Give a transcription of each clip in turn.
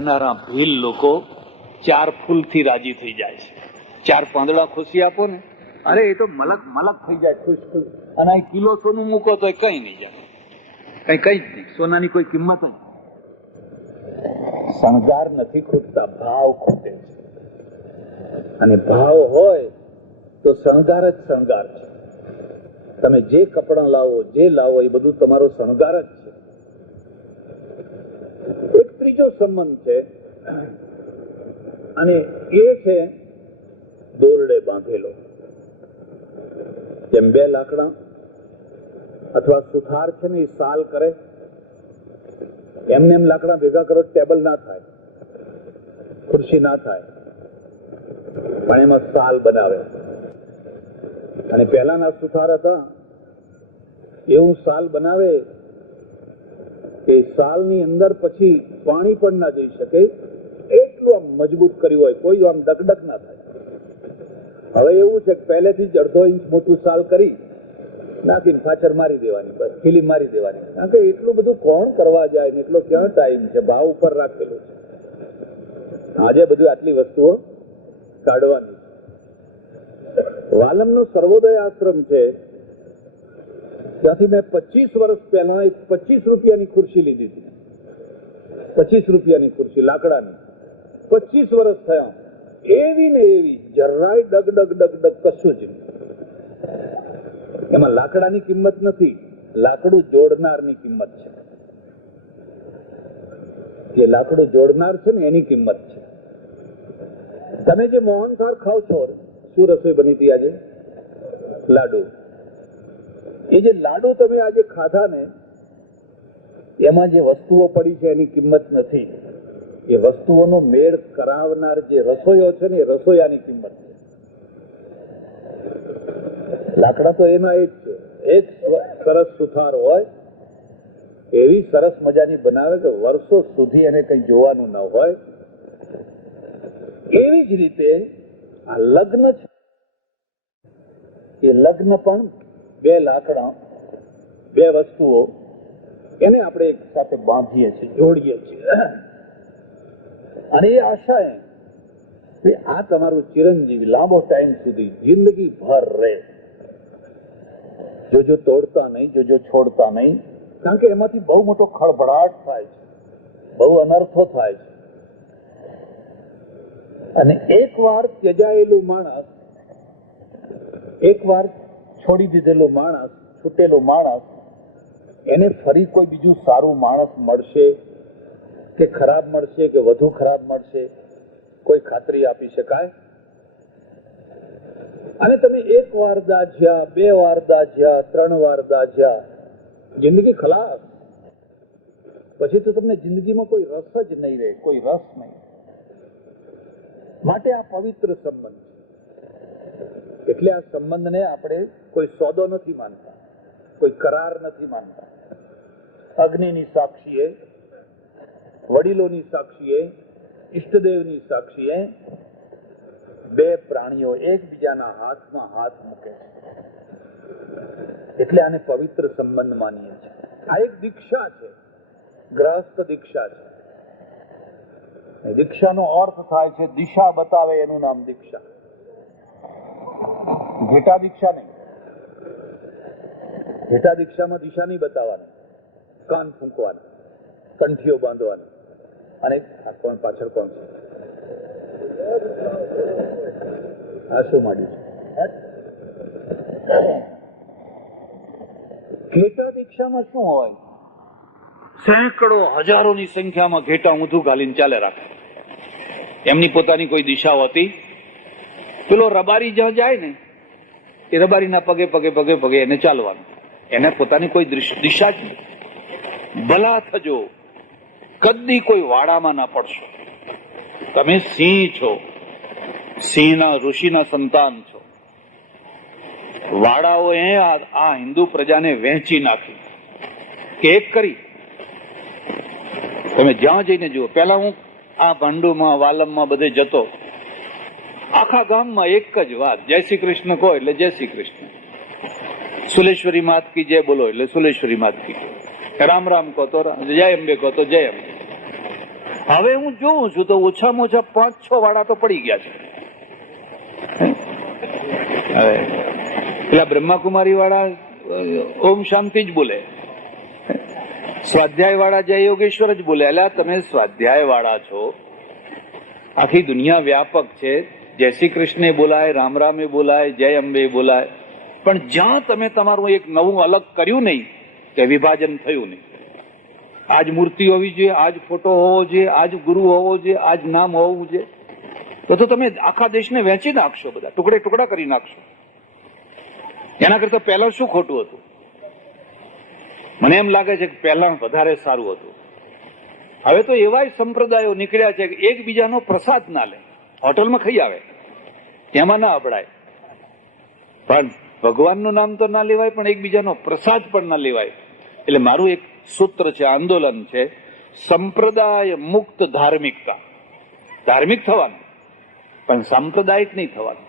એનારા ભીલ લોકો 4 ફૂલથી રાજી થઈ જાય છે. 4 પાંદડા ખુશી આપો ને, અરે એ તો મલક મલક થઈ જાય, ખુશ ખુશ. અને આ કિલો સોનું મૂકો તો કઈ નહીં જાય, કઈ જ નહીં. સોનાની કોઈ કિંમત જ. શણગાર નથી ખૂટતા, ભાવ ખૂટે છે. અને ભાવ હોય તો શણગાર જ શણગાર છે. તમે જે કપડાં લાવો, જે લાવો, એ બધું તમારો શણગાર જ છે. એક ત્રીજો સંબંધ છે, અને એ છે દોરડે બાંધેલો. જેમ 2 લાકડા અથવા સુથાર છે ને, એ સાલ કરે, એમને એમ લાકડા ભેગા કરો, ટેબલ ના થાય, ખુરશી ના થાય, પણ એમાં સાલ બનાવે. અને પહેલાના સુથાર હતા, એવું સાલ બનાવે કે સાલની અંદર પછી પાણી પણ ના જઈ શકે, એટલું આમ મજબૂત કર્યું હોય, કોઈ આમ ડગડગ ના થાય. હવે એવું છે કે પહેલેથી જ 1/2 ઇંચ મોટું સાલ કરી નાખીને પાછળ મારી દેવાની, બસ ખીલી મારી દેવાની. કારણ કે એટલું બધું કોણ કરવા જાય ને એટલો ક્યાં ટાઈમ છે, ભાવ ઉપર રાખેલું છે. આજે બધું આટલી વસ્તુઓ કાઢવાની. વાલમનો સર્વોદય આશ્રમ છે, ત્યાંથી મેં 25 વર્ષ પહેલા 25 રૂપિયાની ખુરશી લીધી હતી. 25 રૂપિયાની ખુરશી, લાકડાની. 25 વર્ષ થયા, એવી ને એવી, જરાય ડગ ડગ ડગ ડગ કશું જ. એમાં લાકડાની કિંમત નથી, લાકડું જોડનારની કિંમત છે. જે લાકડું જોડનાર છે ને, એની કિંમત છે. તમે જે મોહનથાળ ખાવ છો, શું રસોઈ બની હતી આજે? લાડુ. એ જે લાડુ તમે આજે ખાધા ને, એમાં જે વસ્તુઓ પડી છે એની કિંમત નથી. એ વસ્તુઓનો મેળ કરાવનાર જે રસોઈયો છે ને, એ રસોઈયાની કિંમત છે. લાકડા તો એમાં એ જ છે. એક સરસ સુથાર હોય, એવી સરસ મજાની બનાવે કે વર્ષો સુધી એને કઈ જોવાનું ન હોય. એવી જ રીતે આ લગ્ન છે, એ લગ્ન પણ 2 લાકડા, 2 વસ્તુઓ, એને આપણે એક સાથે બાંધીએ છીએ, જોડીએ છીએ. અને એ આશા એ આ તમારું ચિરંજીવી લાંબો ટાઈમ સુધી, જિંદગી ભર રહે. જોજો તોડતા નહીં, જોજો છોડતા નહીં. કારણ કે એમાંથી બહુ મોટો ખળભળાટ થાય છે, બહુ અનર્થો થાય છે. અને એકવાર ત્યજાયેલું માણસ, એકવાર છોડી દીધેલું માણસ, છૂટેલું માણસ, એને ફરી કોઈ બીજું સારું માણસ મળશે કે ખરાબ મળશે કે વધુ ખરાબ મળશે, કોઈ ખાતરી આપી શકાય? અને તમે 1 વાર દાઝ્યા, 2 વાર દાઝ્યા, 3 વાર દાઝ્યા, જિંદગી ખલાસ. પછી તો તમને જિંદગીમાં કોઈ રસ જ નહીં રહે, કોઈ રસ નહીં. માટે આ પવિત્ર સંબંધ છે. એટલે આ સંબંધને આપણે કોઈ સોદો નથી માનતા, કોઈ કરાર નથી માનતા. અગ્નિની સાક્ષીએ, વડીલોની સાક્ષીએ, ઈષ્ટદેવની સાક્ષીએ 2 પ્રાણીઓ એકબીજાના હાથમાં હાથ મૂકે છે. એટલે આને પવિત્ર સંબંધ માનીએ છીએ. આ એક દીક્ષા છે, ગ્રહસ્થ દીક્ષા છે. દીક્ષાનો અર્થ થાય છે દિશા બતાવે, એનું નામ દીક્ષા. ઘેટા દીક્ષા નહીં. ઘેટા દીક્ષામાં દિશા નહીં બતાવવાની, કાન ફૂંકવાના, કંઠીઓ બાંધવાની. અને આ કોણ પાછળ કોણ છે? આ શું માંડ્યું છે? ઘેટા દીક્ષામાં શું હોય? સેંકડો, હજારોની સંખ્યામાં ઘેટા ઊંધું ઘાલીને ચાલે રાખે. એમની પોતાની કોઈ દિશા હોતી? પેલો રબારી જ્યાં જાય ને, એ રબારીના પગે પગે પગે પગે એને ચાલવાનું. એને પોતાની કોઈ દિશા જ નહીં. ભલા થજો, કદી કોઈ વાડામાં ના પડશો. તમે સિંહ છો, સિંહના ઋષિના સંતાન છો. વાડાઓએ આ હિન્દુ પ્રજાને વહેંચી નાખી, કે એક કરી. તમે જ્યાં જઈને જુઓ. પહેલા હું આ ભાંડુમાં, વાલમમાં બધે જતો, આખા ગામમાં એક જ વાત, જય શ્રી કૃષ્ણ કહો એટલે જય શ્રી કૃષ્ણ, સુલેશ્વરી માત કી જય બોલો એટલે સુલેશ્વરી માત કી જય, રામ રામ કહો તો જય અંબે કહો તો જય અંબે. હવે હું જોઉં છું તો ઓછામાં ઓછા 5-6 વાળા તો પડી ગયા છે. હવે પેલા બ્રહ્માકુમારી વાળા ઓમ શાંતિ જ બોલે, સ્વાધ્યાય વાળા જય યોગેશ્વર જ બોલે. એટલે તમે સ્વાધ્યાય વાળા છો, આખી દુનિયા વ્યાપક છે, જય શ્રી કૃષ્ણ બોલાય, રામ રામે બોલાય, જય અંબે બોલાય, પણ જ્યાં તમે તમારું એક નવું અલગ કર્યું નહીં કે વિભાજન થયું નહીં. આજ મૂર્તિ હોવી જોઈએ, આજ ફોટો હોવો જોઈએ, આજ ગુરુ હોવો જોઈએ, આજ નામ હોવું જોઈએ, તો તમે આખા દેશને વેચી નાખશો, બધા ટુકડે ટુકડા કરી નાખશો. એના કરતા પહેલા શું ખોટું હતું? મને એમ લાગે છે કે પહેલા વધારે સારું હતું. હવે તો એવાય સંપ્રદાયો નીકળ્યા છે કે એકબીજાનો પ્રસાદ ના લે, હોટલમાં ખાઈ આવે, એમાં ના અબડાય, પણ ભગવાનનું નામ તો ના લેવાય, પણ એકબીજાનો પ્રસાદ પણ ના લેવાય. એટલે મારું એક સૂત્ર છે, આંદોલન છે, સંપ્રદાય મુક્ત ધાર્મિકતા. ધાર્મિક થવાનું, પણ સાંપ્રદાયિક નહીં થવાનું.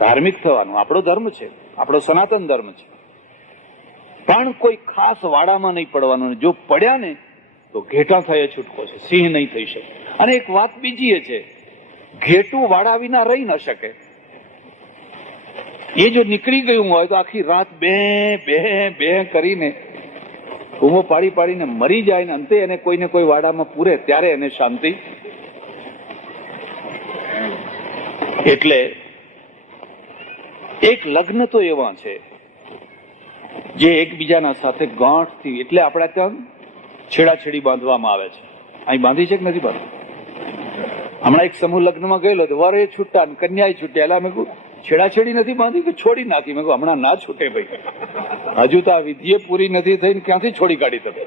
ધાર્મિક થવાનું. આપણો ધર્મ છે, આપણો સનાતન ધર્મ છે, પણ કોઈ ખાસ વાડામાં નહીં પડવાનું. જો પડ્યા ને તો ઘેટા થયે છૂટકો છે, સિંહ નહીં થઈ શકે. અને એક વાત બીજી એ છે, ઘેટું વાડા વિના રહી ન શકે. એ જો નીકળી ગયું હોય તો આખી રાત બે બે બે કરીને બૂમો પાડી પાડીને મરી જાય ને અંતે એને કોઈને કોઈ વાડામાં પૂરે ત્યારે એને શાંતિ. એટલે એક લગ્ન તો એવા છે જે એકબીજાના સાથે ગાંઠથી, એટલે આપણા ત્યાં છેડાછેડી બાંધવામાં આવે છે. અહીં બાંધી છે કે નથી બાંધી? હમણાં એક સમૂહ લગ્નમાં ગયેલો તો વરે છૂટા કન્યાએ છૂટ્યા. એટલે મેં કહ્યું છેડાછેડી નથી બાંધી કે છોડી નાખી? મેં કહ્યું હમણાં ના છૂટે ભાઈ, હજુ તો આ વિધિએ પૂરી નથી થઈ, ક્યાંથી છોડી કાઢી તમે?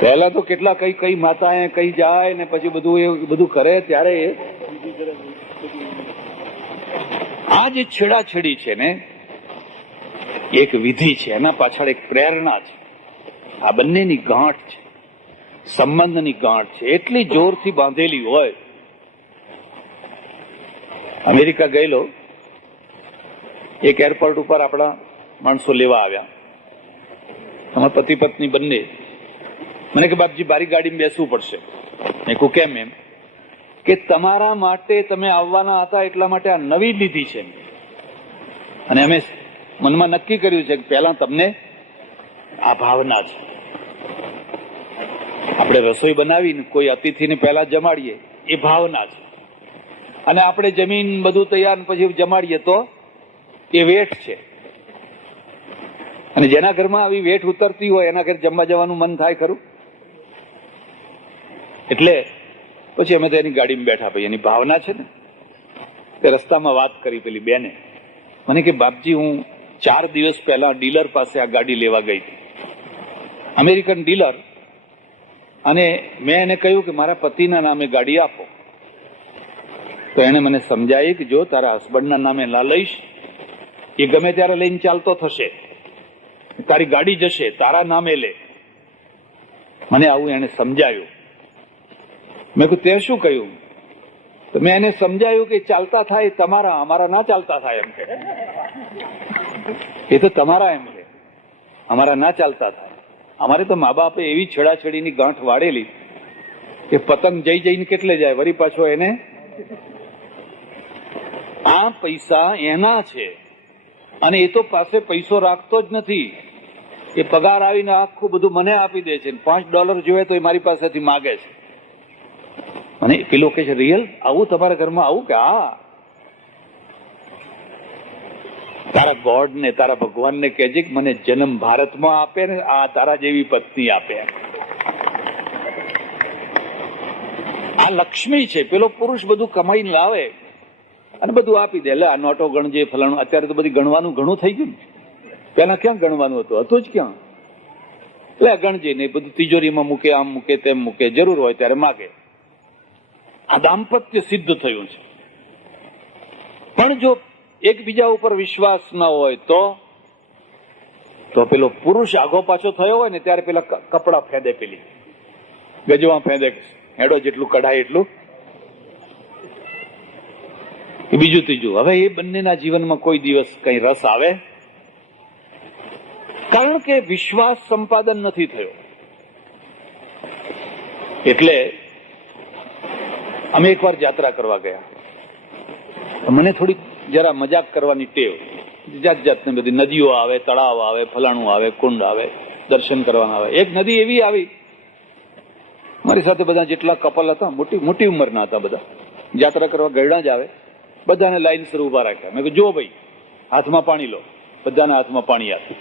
પહેલા તો કેટલા કઈ માતાએ કઈ જાય ને પછી બધું કરે, ત્યારે આ જે છેડાછેડી છે ને એક વિધિ છે, એના પાછળ એક પ્રેરણા છે. આ બંનેની ગાંઠ છે, સંબંધની ગાંઠ છે, એટલી જોરથી બાંધેલી હોય. અમેરિકા ગયેલો, એક એરપોર્ટ ઉપર આપણા માણસો લેવા આવ્યા, અમારા પતિ પત્ની બંને. મને કે બાપજી બારી ગાડીમાં બેસવું પડશે. મેં કહ્યું કેમ? એમ કે તમારા માટે તમે આવવાના હતા એટલા માટે આ નવી લીધી છે, અને અમે મનમાં નક્કી કર્યું છે કે પહેલા તમને આ ભાવના છે. આપણે રસોઈ બનાવીને કોઈ અતિથિને પહેલા જમાડીએ, એ ભાવના છે. અને આપણે જમીન બધું તૈયાર પછી જમાડીએ તો એ વેઠ છે. અને જેના ઘરમાં આવી વેઠ ઉતરતી હોય એના ઘરે જમવા જવાનું મન થાય ખરું? એટલે પછી અમે તો એની ગાડીમાં બેઠા, ભાઈ એની ભાવના છે ને. તે રસ્તામાં વાત કરી પેલી બેને, મને કે બાપજી હું 4 દિવસ પહેલા ડીલર પાસે આ ગાડી લેવા ગઈ હતી, અમેરિકન ડીલર, અને મેં એને કહ્યું કે મારા પતિના નામે ગાડી આપો. તો એને મને સમજાય કે જો તારા હસબન્ડના નામે ના લઈશ, એ ગમે ત્યારે લઈને ચાલતો થશે, તારી ગાડી જશે, તારા નામે લે. મને આવું એને સમજાયું. મેં કહ્યું તે શું કહ્યું? તો મેં એને સમજાયું કે ચાલતા થાય તમારા, અમારા ના ચાલતા થાય. એમ કે એ તો તમારા, એમ કે અમારા ના ચાલતા થાય. અમારે તો મા બાપે એવી છેડાછેડીની ગાંઠ વાળેલી કે પતંગ જઈને કેટલે જાય, વળી પાછો એને આ પૈસા એના છે, અને એ તો પાસે પૈસો રાખતો જ નથી. એ પગાર આવીને આખું બધું મને આપી દે છે, $5 જોઈએ તો એ મારી પાસેથી માગે છે. અને પેલો કે છે રિયલ આવું તમારા ઘરમાં આવું? કે હા, તારા ગોડ ને તારા ભગવાનને કહેજે કે મને જન્મ ભારતમાં આપે ને આ તારા જેવી પત્ની આપે. આ લક્ષ્મી છે. પેલો પુરુષ બધું કમાઈને લાવે અને બધું આપી દે. એટલે આ નોટો ગણજે, ફલાણું. અત્યારે તો બધી ગણવાનું ઘણું થઈ ગયું ને, પેલા ક્યાં ગણવાનું હતું? હતું જ ક્યાં? એટલે ગણજે ને બધું તિજોરીમાં મૂકે, આમ મૂકે, તેમ મૂકે, જરૂર હોય ત્યારે માગે. આ દાંપત્ય સિદ્ધ થયું છે. પણ જો એકબીજા ઉપર વિશ્વાસ ન હોય તો પેલો પુરુષ આગો પાછો થયો હોય ને ત્યારે પેલા કપડા ફેંદે, પેલી ગજવા ફેંદે, હેડો જેટલું કઢાય એટલું. બીજું ત્રીજું. હવે એ બંનેના જીવનમાં કોઈ દિવસ કઈ રસ આવે? કારણ કે વિશ્વાસ સંપાદન નથી થયો. એટલે અમે એકવાર યાત્રા કરવા ગયા. મને થોડીક જરા મજાક કરવાની ટેવ. જાત જાતની બધી નદીઓ આવે, તળાવ આવે, ફલાણું આવે, કુંડ આવે, દર્શન કરવાના આવે. એક નદી એવી આવી, મારી સાથે બધા જેટલા કપલ હતા, મોટી મોટી ઉંમરના હતા, બધા યાત્રા કરવા ગયડા જ આવે, બધાને લાઈનસર ઉભા રાખ્યા. મેં કહ્યું, જો ભાઈ, હાથમાં પાણી લો. બધાના હાથમાં પાણી આપ્યું.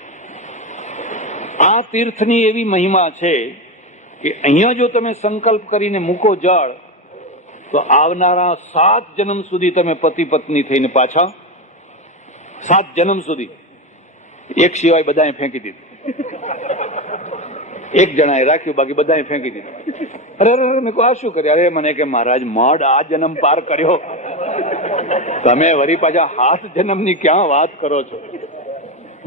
આ તીર્થની એવી મહિમા છે કે અહીંયા જો તમે સંકલ્પ કરીને મૂકો જળ, તો આવનારા 7 જન્મ સુધી તમે પતિ પત્ની થઈને પાછા, 7 જન્મ સુધી. એક સિવાય બધાએ ફેંકી દીધું. એક જણાએ રાખ્યું, બાકી બધાએ ફેંકી દીધું. અરે મેં કહું, આ શું કર્યું? અરે મને કે મહારાજ, મઢ આ જન્મ પાર કર્યો, તમે વળી પાછા 7 જન્મની ક્યાં વાત કરો છો?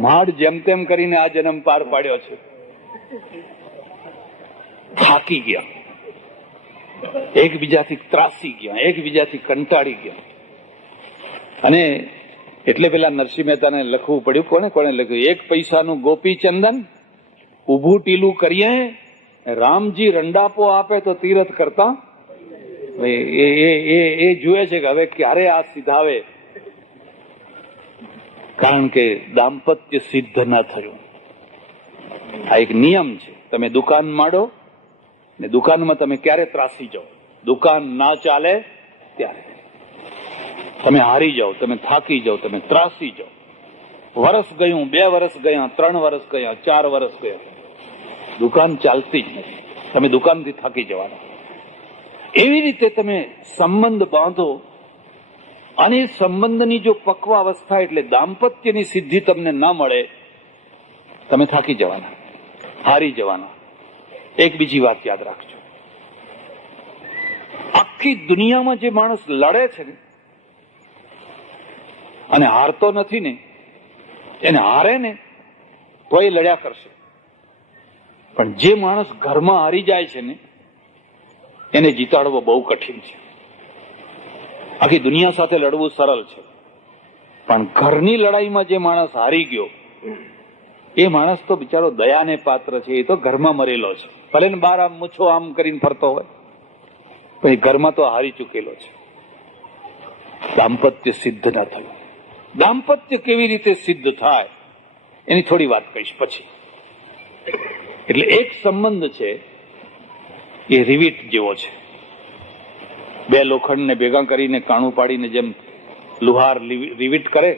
મઢ જેમ તેમ કરીને આ જન્મ પાર પાડ્યો છે. થાકી ગયા, એકબીજાથી ત્રાસી ગયા, એકબીજાથી કંટાળી ગયા. અને એટલે પેલા નરસિંહ મહેતાને લખવું પડ્યું. કોણે લખ્યું? 1 પૈસાનું ગોપી ચંદન, ઉભું ટીલું કરીએ, રામજી રંડાપો આપે તો તીરથ કરતા. એ જુએ છે કે હવે ક્યારે આ સિદ્ધાવે, કારણ કે દાંપત્ય સિદ્ધ ન થયું. આ એક નિયમ છે. તમે દુકાન માંડો ને દુકાનમાં તમે ક્યારે ત્રાસી જાઓ? દુકાન ના ચાલે ત્યારે તમે હારી જાઓ, તમે થાકી જાઓ, તમે ત્રાસી જાઓ. વર્ષ ગયું, 2 વર્ષ ગયા, 3 વર્ષ ગયા, 4 વર્ષ ગયા, દુકાન ચાલતી જ નથી. તમે દુકાનથી થાકી જવાના. એવી રીતે તમે સંબંધ બાંધો, અને સંબંધની જો પક્વાવસ્થા એટલે દાંપત્યની સિદ્ધિ તમને ના મળે, તમે થાકી જવાના, હારી જવાના. એક બીજી વાત યાદ રાખજો, આખી દુનિયામાં જે માણસ લડે છે ને અને હારતો નથી ને, એને હારે ને તો એ લડ્યા કરશે. પણ જે માણસ ઘરમાં હારી જાય છે ને, એને જીતાડવો બહુ કઠિન છે. આખી દુનિયા સાથે લડવું સરળ છે, પણ ઘરની લડાઈમાં જે માણસ હારી ગયો, એ માણસ તો બિચારો દયાને પાત્ર છે. એ તો ઘરમાં મરેલો છે. ભલે ને બહાર આમ મૂછો આમ કરીને ફરતો હોય, પણ એ ઘરમાં તો હારી ચૂકેલો છે. દાંપત્ય સિદ્ધ ના થયું. દાંપત્ય કેવી રીતે સિદ્ધ થાય એની થોડી વાત કહીશ પછી. એટલે એક સંબંધ છે એ રિવીટ જેવો છે. 2 લોખંડને ભેગા કરીને કાણું પાડીને જેમ લુહાર રિવીટ કરે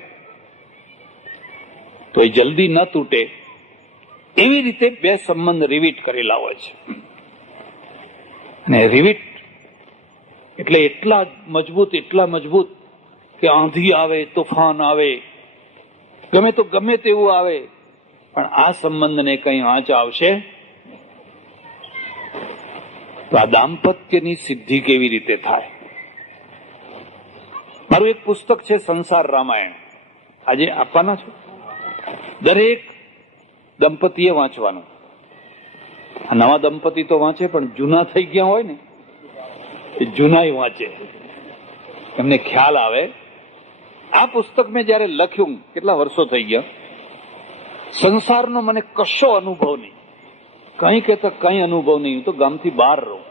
તો એ જલ્દી ન તૂટે, એવી રીતે 2 સંબંધ રિવીટ કરેલા હોય છે. અને રિવીટ એટલે એટલા મજબૂત કે આંધી આવે, તોફાન આવે, ગમે તેવું આવે, પણ આ સંબંધને કઈ આંચ આવશે તો આ દાંપત્યની સિદ્ધિ કેવી રીતે થાય? મારું એક પુસ્તક છે સંસાર રામાયણ, આજે આપવાના છું. દરેક દંપતીએ વાંચવાનું. આ નવા દંપતી તો વાંચે, પણ જૂના થઈ ગયા હોય ને એ જૂનાય વાંચે, એમને ખ્યાલ આવે. આ પુસ્તક મેં જયારે લખ્યું, કેટલા વર્ષો થઈ ગયા, સંસારનો મને કશો અનુભવ નહીં, કઈ કહેતા કઈ અનુભવ નહીં. હું તો ગામથી બહાર રહું,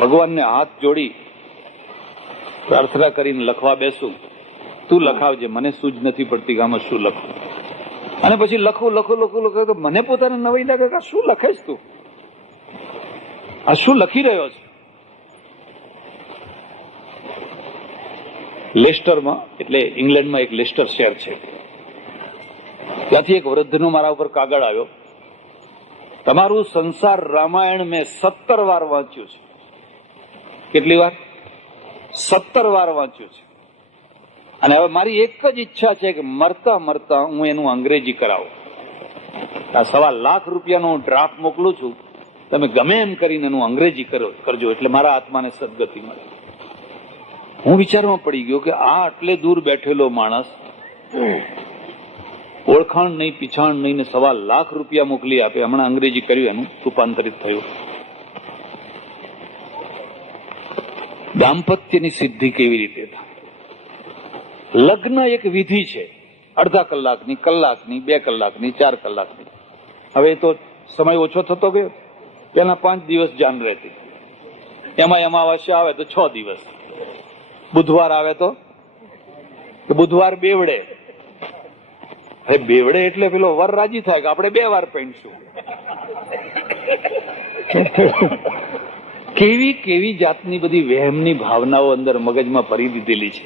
ભગવાનને હાથ જોડી પ્રાર્થના કરીને લખવા બેસું, તું લખાવજે, મને સૂઝ નથી પડતી ગામમાં શું લખું. અને પછી લખું તો મને પોતાને નવાઈ લાગે કે શું લખે છે તું, આ શું લખી રહ્યો છે. લેસ્ટરમાં, એટલે ઇંગ્લેન્ડમાં એક લેસ્ટર શહેર છે, ત્યાંથી એક વૃદ્ધનો મારા ઉપર કાગળ આવ્યો, તમારું સંસાર રામાયણ મેં 17 વાર વાંચ્યું છે. કેટલી વાર? 17 વાર વાંચ્યું છે. અને હવે મારી એક જ ઈચ્છા છે કે મરતા હું એનું અંગ્રેજી કરાવું. આ ₹1.25 હું ડ્રાફ્ટ મોકલું છું, તમે ગમે એમ કરીને એનું અંગ્રેજી કરજો, એટલે મારા આત્માને સદગતિ મળે. હું વિચારમાં પડી ગયો કે આ આટલે દૂર બેઠેલો માણસ, ઓળખાણ નહીં, પીછાણ નહીં, ને ₹1.25 મોકલી આપે. હમણાં અંગ્રેજી કર્યું, એનું રૂપાંતરિત થયું. દાંપત્યની સિદ્ધિ કેવી રીતે થાય? લગ્ન એક વિધિ છે, અડધા કલાકની, કલાકની, 2 કલાકની, 4 કલાકની. હવે તો સમય ઓછો થતો ગયો, પેલા 5 દિવસ જાન રહેતી, એમાં અમાવાસ્યા આવે તો 6 દિવસ, બુધવાર આવે તો બુધવાર બેવડે. હવે બેવડે એટલે પેલો વર રાજી થાય કે આપણે 2 વાર પહેરશું. કેવી કેવી જાતની બધી વહેમની ભાવનાઓ અંદર મગજમાં ભરી દીધેલી છે.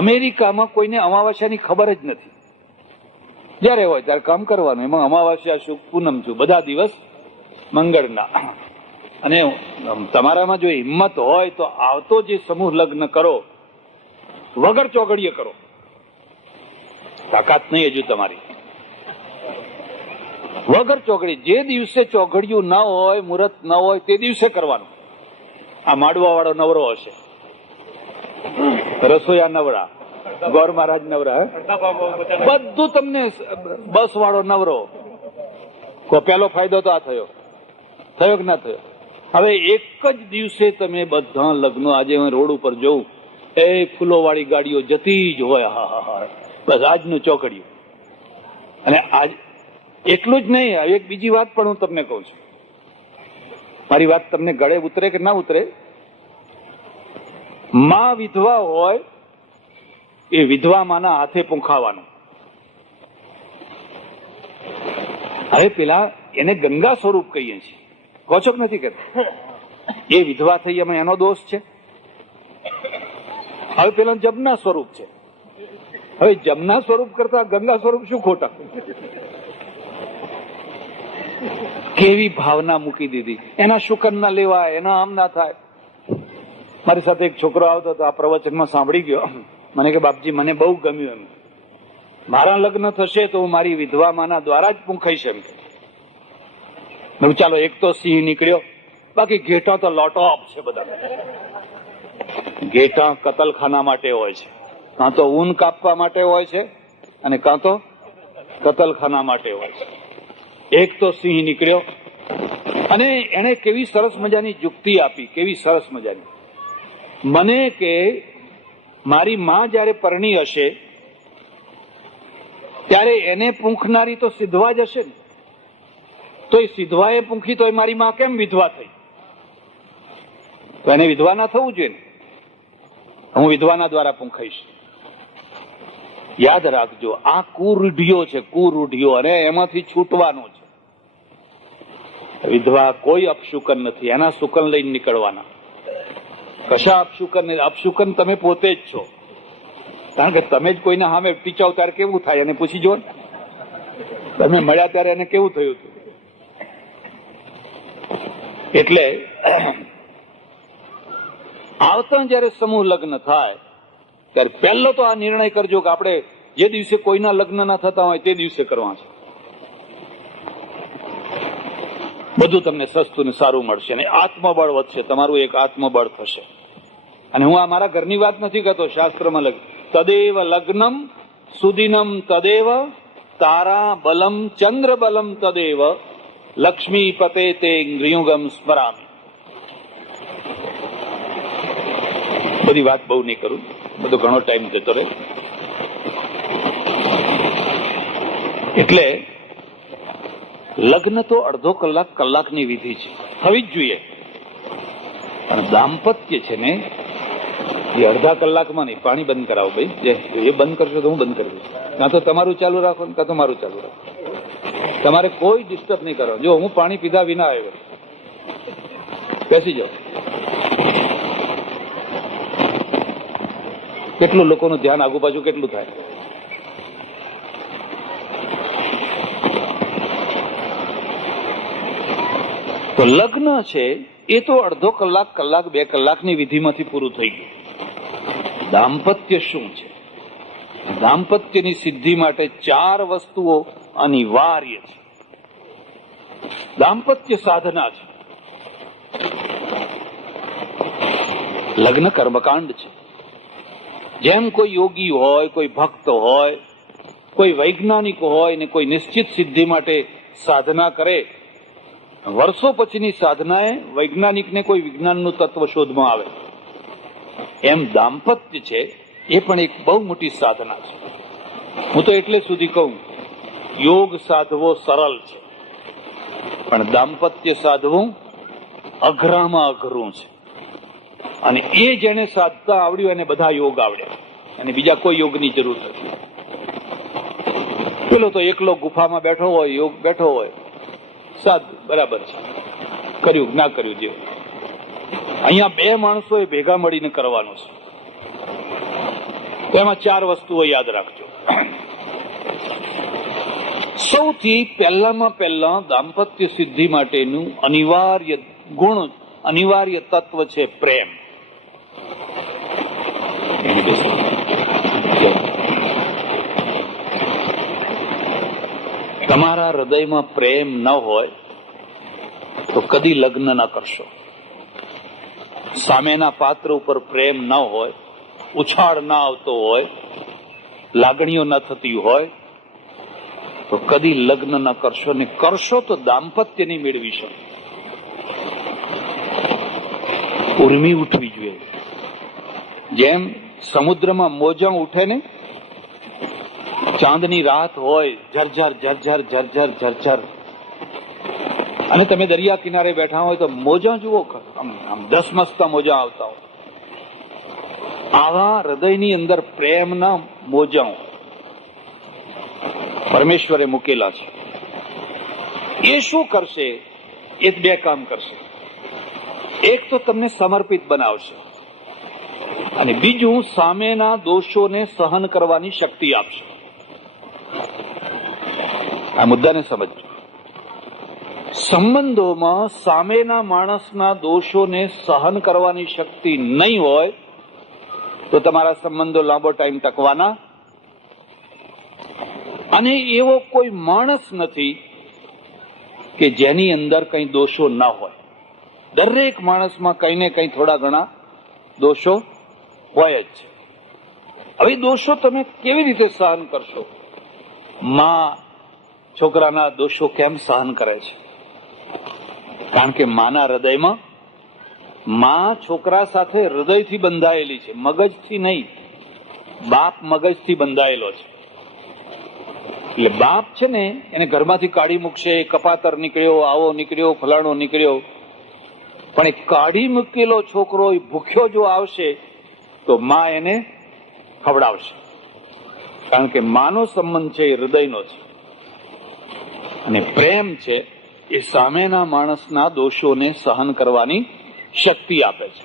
અમેરિકામાં કોઈને અમાવાસ્યાની ખબર જ નથી. જયારે હોય ત્યારે કામ કરવાનું, એમાં અમાવાસ્યા શું પૂનમ શું બધા દિવસ મંગળના. અને તમારામાં જો હિંમત હોય તો આવતો જે સમૂહ લગ્ન કરો વગર ચોઘડીએ કરો. તાકાત નહીં હજુ તમારી, વગર ચોઘડી. જે દિવસે ચોઘડિયું ન હોય, મુહૂર્ત ન હોય તે દિવસે કરવાનું. આ માડવા વાળો નવરો હશે, રસોયા નવરા, ગોર મહારાજ નવરા, બધું તમને બસ વાળો નવરો. પેલો ફાયદો તો આ થયો કે ના થયો? હવે એક જ દિવસે તમે બધા લગ્નો, આજે હું રોડ ઉપર જોઉં એ ફૂલો વાળી ગાડીઓ જતી જ હોય. હા, બસ આજનું ચોકડિયું. અને આજ એટલું જ નહીં, એક બીજી વાત પણ હું તમને કહું છું. મારી વાત તમને ગળે ઉતરે કે ના ઉતરે? માં વિધવા હોય એ વિધવા માના હાથે પૂંખાવાનું. હવે પેલા એને ગંગા સ્વરૂપ કહીએ છીએ, કહો છો કે નથી કહેતા? એ વિધવા થઈ એમાં એનો દોષ છે. હવે પેલા જમના સ્વરૂપ છે. હવે જમના સ્વરૂપ કરતા ગંગા સ્વરૂપ શું ખોટા? કેવી ભાવના મૂકી દીધી. એના શુકન ના લેવાય, એના આમ ના થાય. મારી સાથે એક છોકરો આવતો હતો, આ પ્રવચનમાં સાંભળી ગયો. મને કે બાપજી મને બહુ ગમ્યું, એમ મારા લગ્ન થશે તો હું મારી વિધવા માના દ્વારા જ પૂંખાઈશ એમ. ચાલો એક તો સિંહ નીકળ્યો, બાકી ઘેટા તો લોટોપ છે બધા. ઘેટા કતલખાના માટે હોય છે, કાં તો ઊન કાપવા માટે હોય છે અને કાં તો કતલખાના માટે હોય છે. એક તો સિંહ નીકળ્યો અને એને કેવી સરસ મજાની યુક્તિ આપી, કેવી સરસ મજાની. મને કે મારી માં જયારે પરણી હશે ત્યારે એને પૂંખનારી તો સિધવા જ હશે ને, તો એ સિધવાએ પૂંખી તો મારી માં કેમ વિધવા થઈ? તો એને વિધવા ના થવું જોઈએ ને. હું વિધવાના દ્વારા પૂંખાઈશ. યાદ રાખજો, આ કુરૂઢિઓ છે, કુરૂઢિઓ, અને એમાંથી છૂટવાનું છે. વિધવા કોઈ અપશુકન નથી, એના શુકન લઈને નીકળવાના. કશા અપશુકન નહીં. અપશુકન તમે પોતે જ છો, કારણ કે તમે જ કોઈના સામે ટીચાવ ત્યારે કેવું થાય એને પૂછી જો ને. તમે મળ્યા ત્યારે એને કેવું થયું હતું? એટલે આવતા જયારે સમૂહ લગ્ન થાય ત્યારે પહેલો તો આ નિર્ણય કરજો કે આપણે જે દિવસે કોઈના લગ્ન ના થતા હોય તે દિવસે કરવા છે. બધું તમને સસ્તું ને સારું મળશે અને આત્મબળ વધશે, તમારું એક આત્મબળ થશે. અને હું આ મારા ઘરની વાત નથી કરતો, શાસ્ત્રમાં લખ્યું તદેવ લગ્નમ સુદિનમ તદેવ તારા બલમ ચંદ્ર બલમ તદેવ લક્ષ્મી પતે તે ગૃહગમ સ્મરામી. બધી વાત બહુ નહીં કરું, બધો ઘણો ટાઈમ જતો રહે. એટલે લગ્ન તો અડધો કલાક કલાકની વિધિ છે, થવી જ જોઈએ. પણ દાંપત્ય છે ને એ અડધા કલાકમાં નહીં. પાણી બંધ કરાવો ભાઈ, એ બંધ કરશો તો હું બંધ કરી દઈશ. કાં તો તમારું ચાલુ રાખો કાં તો મારું ચાલુ રાખો. તમારે કોઈ ડિસ્ટર્બ નહીં કરવાનું. જો હું પાણી પીધા વિના આવ્યો, બેસી જાઓ. કેટલું લોકોનું ધ્યાન આગુ પાછું કેટલું થાય. તો લગ્ન છે એ તો અડધો કલાક કલાક 2 કલાકની વિધિમાંથી પૂરું થઈ ગયું. દાંપત્ય શું છે? દાંપત્યની સિદ્ધિ માટે 4 વસ્તુઓ અનિવાર્ય છે. દાંપત્ય સાધના છે. લગ્ન કર્મકાંડ છે. જેમ કોઈ યોગી હોય, કોઈ ભક્ત હોય, કોઈ વૈજ્ઞાનિક હોય ને કોઈ નિશ્ચિત સિદ્ધિ માટે સાધના કરે, વર્ષો પછીની સાધનાએ વૈજ્ઞાનિકને કોઈ વિજ્ઞાનનું તત્વ શોધમાં આવે, એમ દાંપત્ય છે એ પણ એક બહુ મોટી સાધના છે. હું તો એટલે સુધી કહું, યોગ સાધવો સરળ છે, પણ દાંપત્ય સાધવું અઘરામાં અઘરું છે. અને એ જેને સાધતા આવડ્યું એને બધા યોગ આવડે, અને બીજા કોઈ યોગની જરૂર નથી. પેલો તો એકલો ગુફામાં બેઠો હોય, યોગ બેઠો હોય, સાધ બરાબર છે, કર્યું ના કર્યું જેવું. અહીંયા બે માણસોએ ભેગા મળીને કરવાનું છે. એમાં 4 વસ્તુઓ યાદ રાખજો. સૌથી પહેલામાં પહેલા દાંપત્ય સિદ્ધિ માટેનું અનિવાર્ય ગુણ, અનિવાર્ય તત્વ છે પ્રેમ. તમારા હૃદયમાં પ્રેમ ન હોય તો કદી લગ્ન ન કરશો. સામેના પાત્ર ઉપર પ્રેમ ન હોય, ઉછાળ ના આવતો હોય, લાગણીઓ ન થતી હોય તો કદી લગ્ન ન કરશો. ને કરશો તો દાંપત્ય નહીં મેળવી શકો. ઉર્મી ઉઠવી જોઈએ. જેમ સમુદ્રમાં મોજા ઉઠે ને, ચાંદની રાત હોય, ઝરઝર ઝરઝર ઝરઝર ઝરઝર, અને તમે દરિયા કિનારે બેઠા હોય તો મોજા જુઓ, આમ ધસમસતા મોજા આવતા હોય. આવા હૃદયની અંદર પ્રેમના મોજાઓ પરમેશ્વરે મૂકેલા છે. એ શું કરશે? એ 2 કામ કરશે. એક તો તમને સમર્પિત બનાવશે, અને બીજું સામેના દોષોને સહન કરવાની શક્તિ આપશે. આ મુદ્દાને સમજો. સંબંધોમાં સામેના માણસના દોષોને સહન કરવાની શક્તિ નહીં હોય તો તમારા સંબંધો લાંબો ટાઈમ ટકવાના. અને એવો કોઈ માણસ નથી કે જેની અંદર કઈ દોષો ના હોય. દરેક માણસમાં કઈ ને કઈ થોડા ઘણા દોષો હોય જ છે. હવે દોષો તમે કેવી રીતે સહન કરશો? માં છોકરાના દોષો કેમ સહન કરે છે? કારણ કે માના હૃદયમાં, માં છોકરા સાથે હૃદયથી બંધાયેલી છે, મગજથી નહીં. બાપ મગજથી બંધાયેલો છે. એટલે બાપ છે ને એને ઘરમાંથી કાઢી મૂકશે, કપાતર નીકળ્યો, આવો નીકળ્યો, ફલાણો નીકળ્યો, પણ એ કાઢી મૂકેલો છોકરો ભૂખ્યો જો આવશે તો માં એને ખવડાવશે. કારણ કે માનો સંબંધ છે એ હૃદયનો છે. અને પ્રેમ છે એ સામેના માણસના દોષોને સહન કરવાની શક્તિ આપે છે.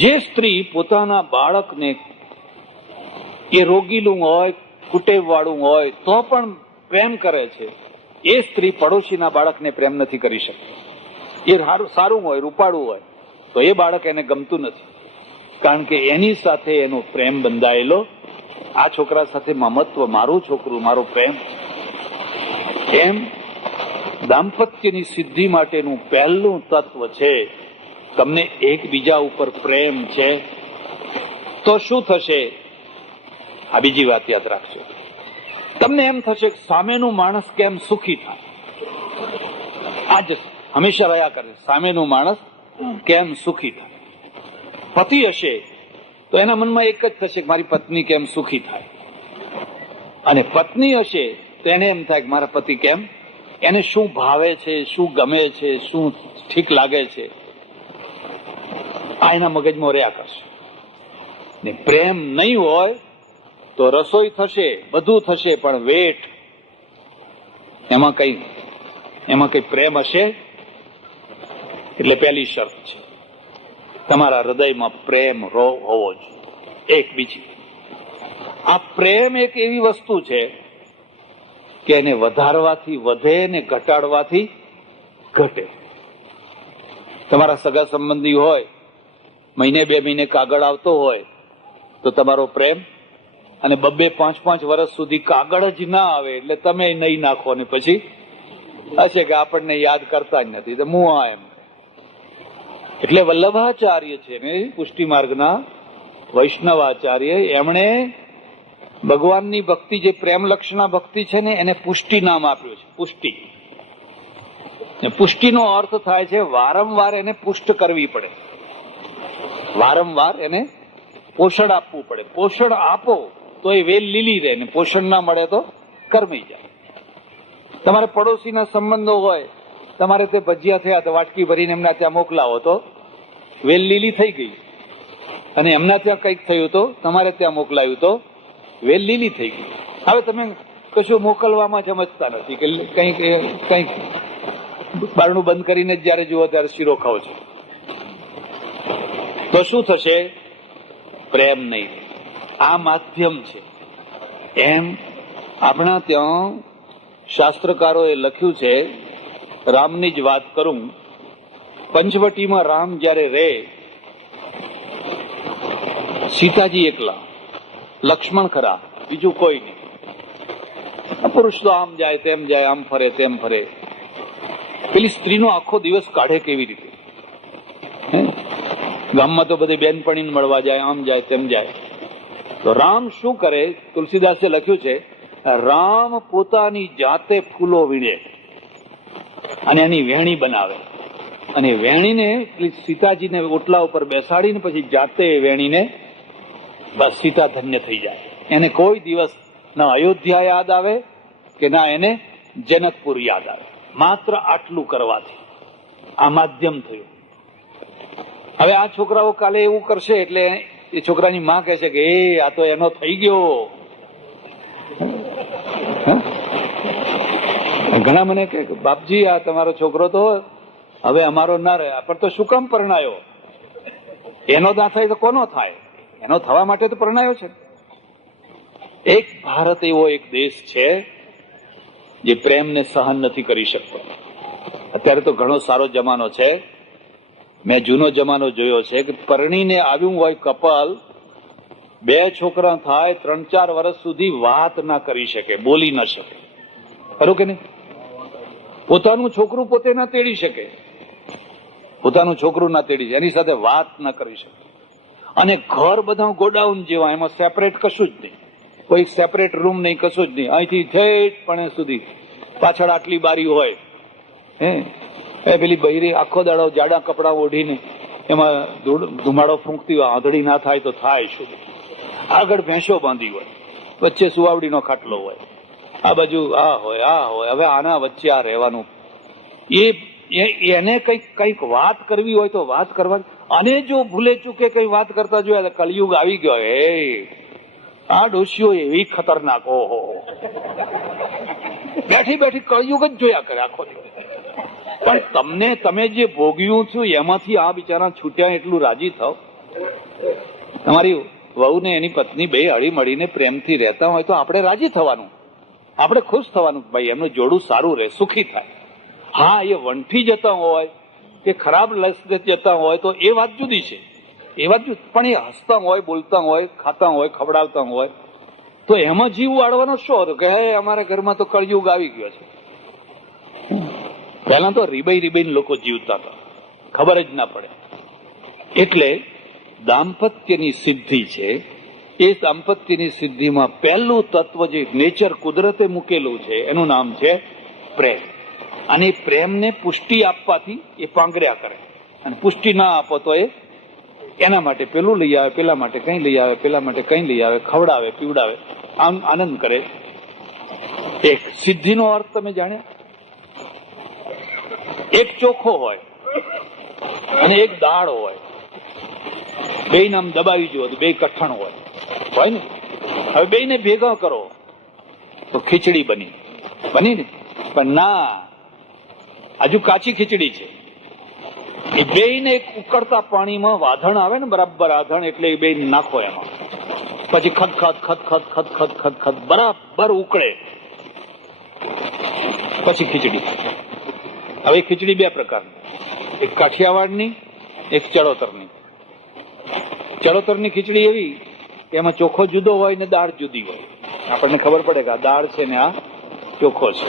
જે સ્ત્રી પોતાના બાળકને, એ રોગીલું હોય, કુટેવવાળું હોય તો પણ પ્રેમ કરે છે, એ સ્ત્રી પડોશીના બાળકને પ્રેમ નથી કરી શકતી. એ સારું હોય, રૂપાળું હોય તો એ બાળક એને ગમતું નથી. કારણ કે એની સાથે એનો પ્રેમ બંધાયેલો, આ છોકરા સાથે મમત્વ, મારું છોકરું, મારો પ્રેમ. એમ દાંપત્યની સિદ્ધિ માટેનું પહેલું તત્વ છે તમને એકબીજા ઉપર પ્રેમ છે. તો શું થશે? આ બીજી વાત યાદ રાખજો. તમને એમ થશે કે સામેનું માણસ કેમ સુખી થાય. આજ હંમેશા રહ્યા કરે, સામેનું માણસ કેમ સુખી થાય. પતિ હશે તો એના મનમાં એક જ થશે કે મારી પત્ની કેમ સુખી થાય. અને પત્ની હશે તો એને એમ થાય કે મારા પતિ કેમ, એને શું ભાવે છે, શું ગમે છે, શું ઠીક લાગે છે, આ એના મગજમાં રહ્યા કરશે. ને પ્રેમ નહીં હોય તો રસોઈ થશે, બધું થશે, પણ વેઠ એમાં કઈ પ્રેમ હશે? એટલે પહેલી શરત છે તમારા હૃદયમાં પ્રેમ હોવો જોઈએ. એક બીજી, આ પ્રેમ એક એવી વસ્તુ છે કે એને વધારવાથી વધે ને ઘટાડવાથી ઘટે. તમારા સગા સંબંધી હોય, મહિને 2 મહિને કાગળ આવતો હોય તો તમારો પ્રેમ, અને 2-5 વર્ષ સુધી કાગળ જ ના આવે એટલે તમે નહીં નાખો, ને પછી હશે કે આપણને યાદ કરતા જ નથી તો મુઆ એમ. એટલે વલ્લભાચાર્ય છે ને પુષ્ટિ માર્ગના વૈષ્ણવાચાર્ય, એમણે ભગવાનની ભક્તિ, જે પ્રેમ લક્ષણા ભક્તિ છે ને, એને પુષ્ટિ નામ આપ્યું છે. પુષ્ટિ. પુષ્ટિનો અર્થ થાય છે વારંવાર એને પુષ્ટ કરવી પડે, વારંવાર એને પોષણ આપવું પડે. પોષણ આપો તો એ વેલ લીલી રહે, ને પોષણ ના મળે તો કરમી જાય. તમારે પડોશીના સંબંધો હોય, તમારે તે ભજીયા થયા તો વાટકી ભરીને એમના ત્યાં મોકલાવો તો વેલ લીલી થઈ ગઈ, અને એમના ત્યાં કંઈક થયું તો તમારે ત્યાં મોકલાયું તો વેલ લીલી થઈ ગઈ. હવે તમે કશું મોકલવામાં સમજતા નથી કે કંઈક બારણું બંધ કરીને જયારે જુઓ ત્યારે શીરો ખાઓ છો, તો શું થશે? પ્રેમ નહીં. આ માધ્યમ છે. એમ આપણા ત્યાં શાસ્ત્રકારોએ લખ્યું છે, રામની જ વાત કરું, પંચવટીમાં રામ જયારે રહે, સીતાજી એકલા, લક્ષ્મણ ખરા, બીજું કોઈ નહીં. પુરુષ તો આમ જાય તેમ જાય, આમ ફરે તેમ ફરે. પેલી સ્ત્રીનો આખો દિવસ કાઢે કેવી રીતે? ગામમાં તો બધી બેનપણીને મળવા જાય, આમ જાય તેમ જાય. તો રામ શું કરે? તુલસીદાસે લખ્યું છે, રામ પોતાની જાતે ફૂલો વીણે અને એની વેણી બનાવે, અને વેણીને સીતાજીને ઓટલા ઉપર બેસાડીને પછી જાતે વેણીને બસ સીતા ધન્ય થઈ જાય. એને કોઈ દિવસ ના અયોધ્યા યાદ આવે કે ના એને જનકપુર યાદ આવે. માત્ર આટલું કરવાથી આ માધ્યમ થયું. હવે આ છોકરાઓ કાલે એવું કરશે એટલે એ છોકરાની માં કહે છે કે એ આ તો એનો થઈ ગયો. ઘણા મને કે બાપજી આ તમારો છોકરો તો હવે અમારો ના રહે, પણ તો શું કામ પરણાયો? એનો ના થાય તો કોનો થાય? એનો થવા માટે તો પરણાયો છે. એક ભારત એવો એક દેશ છે જે પ્રેમને સહન નથી કરી શકતો. અત્યારે તો ઘણો સારો જમાનો છે. મેં જૂનો જમાનો જોયો છે કે પરણીને આવ્યું હોય કપલ, 2 છોકરા થાય, 3-4 વર્ષ સુધી વાત ના કરી શકે, બોલી ના શકે. ખરું કે નહીં? પોતાનું છોકરું પોતે ના તેડી શકે, પોતાનું છોકરું ના તેડી શકે, એની સાથે વાત ના કરી શકે. અને ઘર બધા ગોડાઉન જેવા, એમાં સેપરેટ કશું જ નહીં, કોઈ સેપરેટ રૂમ નહીં, કશું જ નહીં. અહીંથી ઠેઠ પણ સુધી પાછળ આટલી બારી હોય. એ પેલી બૈરી આખો દાડો જાડા કપડા ઓઢીને એમાં ધુમાડો ફૂંકતી હોય, આંધળી ના થાય તો થાય શું? આગળ ભેંસો બાંધી હોય, વચ્ચે સુવાવડીનો ખાટલો હોય, આ બાજુ આ હોય આ હોય. હવે આના વચ્ચે આ રહેવાનું, એને કઈક વાત કરવી હોય તો વાત કરવાની. અને જો ભૂલે ચૂકે કઈ વાત કરતા જોયા, કલયુગ આવી ગયો. આ ડોશીઓ એવી ખતરનાક, ઓહો, બેઠી બેઠી કળયુગ જ જોયા કરે આખો દિવસ. પણ તમે જે ભોગ્યું છું એમાંથી આ બિચારા છૂટ્યા એટલું રાજી થાવ. તમારી વહુ ને એની પત્ની બે હળી મળીને પ્રેમથી રહેતા હોય તો આપણે રાજી થવાનું, આપણે ખુશ થવાનું. ભાઈ એમનું જોડું સારું રહે, સુખી થાય. હા, એ વંઠી જતા હોય કે ખરાબ લસ્તે જતા હોય તો એ વાત જુદી છે, એ વાત જુદી. પણ એ હસતા હોય, બોલતા હોય, ખાતા હોય, ખવડાવતા હોય તો એમાં જીવ વાળવાનો શો હતો કે હે અમારા ઘરમાં તો કળયુગ આવી ગયો છે. પહેલા તો રીબાઈ લોકો જીવતા હતા, ખબર જ ના પડે. એટલે દાંપત્યની સિદ્ધિ છે, એ દાંપત્યની સિદ્ધિમાં પહેલું તત્વ જે નેચર કુદરતે મૂકેલું છે એનું નામ છે પ્રેમ. અને પ્રેમને પુષ્ટિ આપવાથી એ પાંગર્યા કરે, અને પુષ્ટિ ના આપો તો એ એના માટે પેલું લઈ આવે, પેલા માટે કઈ લઈ આવે, પેલા માટે કઈ લઈ આવે, ખવડાવે, પીવડાવે, આમ આનંદ કરે. એક સિદ્ધિનો અર્થ તમે જાણ્યા? એક ચોખો હોય અને એક દાળ હોય, બે નામ દબાવી જુઓ તો બે કઠણ હોય ને. હવે બે ને ભેગા કરો તો ખીચડી બની ને, પણ ના, હજુ કાચી ખીચડી છે. એ બે ને એક ઉકળતા પાણીમાં વાધણ આવે ને, બરાબર આધણ, એટલે એ બે નાખો એમાં, પછી ખદખદ ખદખદ ખદખદ ખદખદ બરાબર ઉકળે, પછી ખીચડી. હવે ખીચડી બે પ્રકારની, એક કાઠિયાવાડની, એક ચડોતરની. ચડોતરની ખીચડી એવી કે એમાં ચોખ્ખો જુદો હોય ને દાળ જુદી હોય, આપણને ખબર પડે કે આ દાળ છે ને આ ચોખ્ખો છે.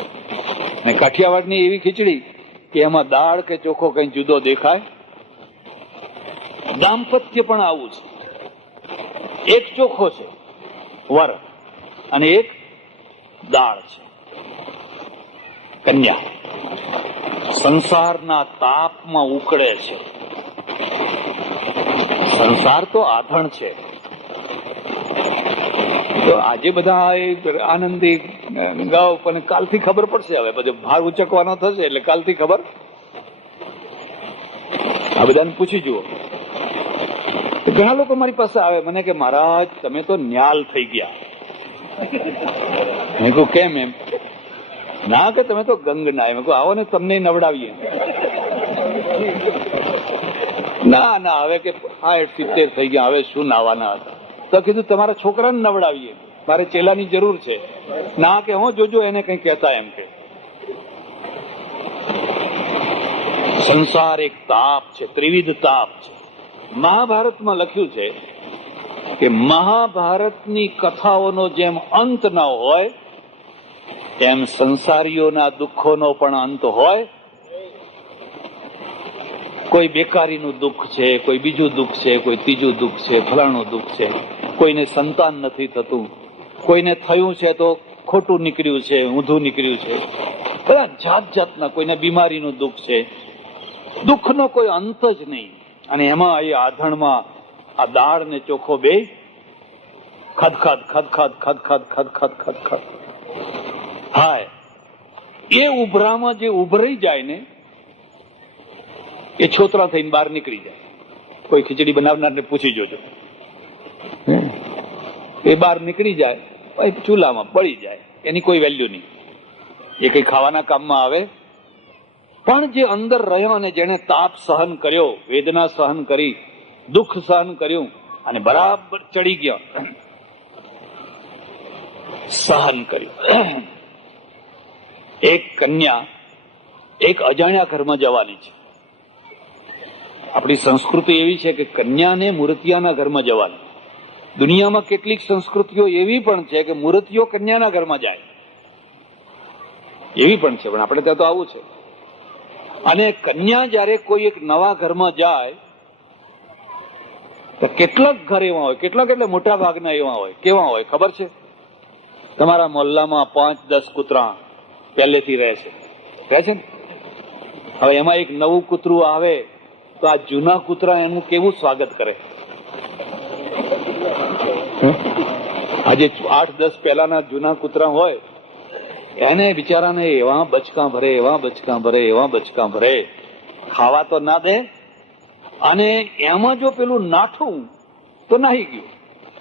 અને કાઠિયાવાડની એવી ખીચડી કે એમાં દાળ કે ચોખ્ખો કઈ જુદો દેખાય. દાંપત્ય પણ આવું છે, એક ચોખ્ખો છે વર અને એક દાળ છે કન્યા. સંસારના તાપમાં ઉકળે છે. સંસાર તો આધણ છે. તો આજે બધા આનંદી ગાઓ પણ કાલથી ખબર પડશે. હવે પછી ભાર ઉચકવાનો થશે એટલે કાલથી ખબર. આ બધાને પૂછી જુઓ. ઘણા લોકો મારી પાસે આવે મને કે મહારાજ તમે તો ન્યાલ થઈ ગયા. મેં કહું કેમ? એમ ના કે તમે તો ગંગ ના. મેં કહું આવો ને તમને નવડાવીએ. ના ના હવે કે 60-70 થઈ ગયા, હવે શું નાવાના હતા. તો કીધું તમારા છોકરાને નવડાવીએ, મારે ચેલાની જરૂર છે. ના કે હું જોજો એને કઈ કહેતા. એમ કે સંસાર એક તાપ છે, ત્રિવિધ તાપ છે. મહાભારતમાં લખ્યું છે કે મહાભારતની કથાઓનો જેમ અંત ન હોય એમ સંસારીઓના દુઃખોનો પણ અંત હોય. કોઈ બેકારીનું દુઃખ છે, કોઈ બીજું દુઃખ છે, કોઈ ત્રીજું દુઃખ છે, ફલાણું દુઃખ છે, કોઈને સંતાન નથી થતું, કોઈને થયું છે તો ખોટું નીકળ્યું છે, ઊંધું નીકળ્યું છે, બધા જાત જાતના, કોઈને બીમારીનું દુઃખ છે. દુઃખનો કોઈ અંત જ નહીં. અને એમાં એ આધણમાં આ દાળ ને ચોખો બે ખદખદ ખદખદ ખદખદ ખદખદ ખદખદ. હાય એ ઉભરામાં જે ઉભરાઈ જાય ને એ છોતરા થઈને બહાર નીકળી જાય. કોઈ ખીચડી બનાવનારને પૂછી જોજો, એ બહાર નીકળી જાય, ચૂલામાં બળી જાય, એની કોઈ વેલ્યુ નહીં. એ કઈ ખાવાના કામમાં આવે. પણ જે અંદર રહ્યો અને જેને તાપ સહન કર્યો, વેદના સહન કરી, દુઃખ સહન કર્યું અને બરાબર ચડી ગયા, સહન કર્યું. એક કન્યા એક અજાણ્યા ઘરમાં જવાની છે. આપણી સંસ્કૃતિ એવી છે કે કન્યાને મૂર્તિયાના ઘરમાં જવાનું. દુનિયામાં કેટલીક સંસ્કૃતિઓ એવી પણ છે કે મૂર્તિઓ કન્યાના ઘરમાં જાય, એવી પણ છે. પણ આપણે ત્યાં તો આવું છે. અને કન્યા જયારે કોઈ એક નવા ઘરમાં જાય તો કેટલાક ઘર એવા હોય, કેટલાક એટલે મોટા ભાગના એવા હોય. કેવા હોય ખબર છે? તમારા મોહલ્લામાં 5-10 કૂતરા પહેલેથી રહે છે ને. હવે એમાં એક નવું કૂતરું આવે તો આ જૂના કૂતરા એનું કેવું સ્વાગત કરે. આજે 8-10 પહેલાના જૂના કૂતરા હોય એને બિચારાને એવા બચકા ભરે, એવા બચકા ભરે, એવા બચકા ભરે, ખાવા તો ના દે. અને એમાં જો પેલું નાઠું તો નાહી ગયું,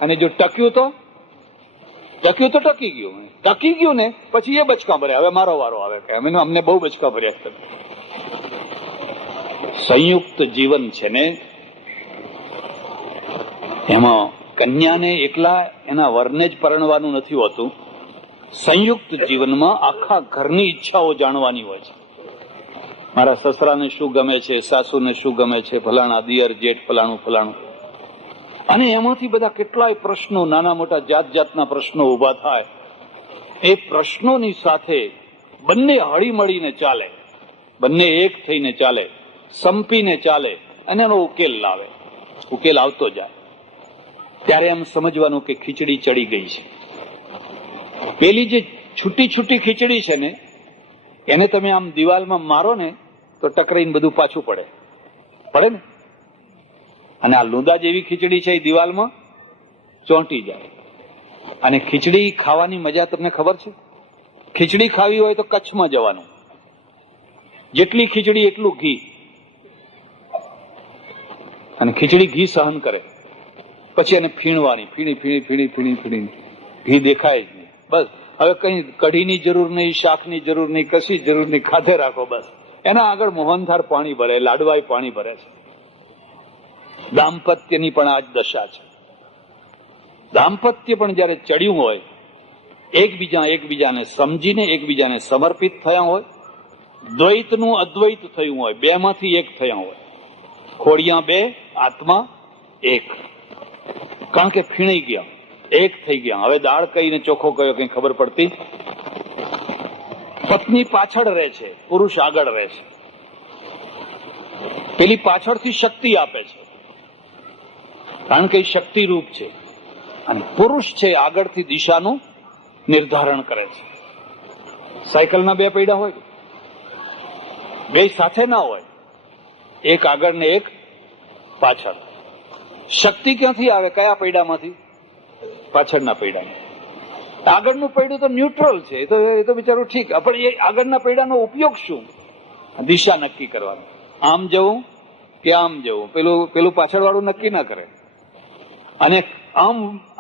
અને જો ટક્યું તો ટકી ગયું. ટકી ગયું ને પછી એ બચકા ભરે. હવે મારો વારો આવે કે અમને બહુ બચકા ભર્યા. સંયુક્ત જીવન છે ને, એમાં કન્યાને એકલા એના વરને જ પરણવાનું નથી હોતું. સંયુક્ત જીવનમાં આખા ઘરની ઈચ્છાઓ જાણવાની હોય છે. મારા સસરાને શું ગમે છે, સાસુને શું ગમે છે, ફલાણા દિયર જેઠ ફલાણું ફલાણું. અને એમાંથી બધા કેટલાય પ્રશ્નો, નાના મોટા જાત જાતના પ્રશ્નો ઉભા થાય. એ પ્રશ્નોની સાથે બંને હળી મળીને ચાલે, બંને એક થઈને ચાલે, સંપીને ચાલે અને એનો ઉકેલ લાવે. ઉકેલ આવતો જાય ત્યારે એમ સમજવાનું કે ખીચડી ચડી ગઈ છે. પેલી જે છૂટી છૂટી ખીચડી છે ને એને તમે આમ દિવાલમાં મારો ને તો ટકરાઈને બધું પાછું પડે ને. અને આ લૂંદા જેવી ખીચડી છે એ દિવાલમાં ચોંટી જાય. અને ખીચડી ખાવાની મજા તમને ખબર છે? ખીચડી ખાવી હોય તો કચ્છમાં જવાનું. જેટલી ખીચડી એટલું ઘી. અને ખીચડી ઘી સહન કરે. પછી એને ફીણવાની, ફીણી ઘી દેખાય જ નહીં. બસ હવે કઈ કઢીની જરૂર નહીં, શાકની જરૂર નહીં, કશી જરૂર નહીં, ખાધે રાખો બસ. એના આગળ મોહનથાળ પાણી ભરે, લાડવાય પાણી ભરે છે. દાંપત્યની પણ આ જ દશા છે. દાંપત્ય પણ જયારે ચડ્યું હોય, એકબીજાને સમજીને એકબીજાને સમર્પિત થયા હોય, દ્વૈતનું અદ્વૈત થયું હોય, બે માંથી એક થયા હોય, ખોડિયા બે, આત્મા એક. કારણ કે ફીણાઈ ગયા, એક થઈ ગયા. હવે દાળ કઈ ને ચોખ્ખો કયો કઈ ખબર પડતી. પત્ની પાછળ રહે છે, પુરુષ આગળ રહે છે. પેલી પાછળથી શક્તિ આપે છે કારણ કે શક્તિ રૂપ છે, અને પુરુષ છે આગળથી દિશાનું નિર્ધારણ કરે છે. સાયકલના બે પૈડા હોય, બે સાથે ના હોય, એક આગળ ને એક પાછળ. શક્તિ ક્યાંથી આવે? કયા પૈડામાંથી? પાછળના પૈડામાં. આગળનું પૈડું તો ન્યુટ્રલ છે, એ તો બિચારું ઠીક, પણ એ આગળના પૈડાનો ઉપયોગ શું? દિશા નક્કી કરવાનું, આમ જવું કે આમ જવું, પેલું પાછળ વાળું નક્કી ના કરે. અને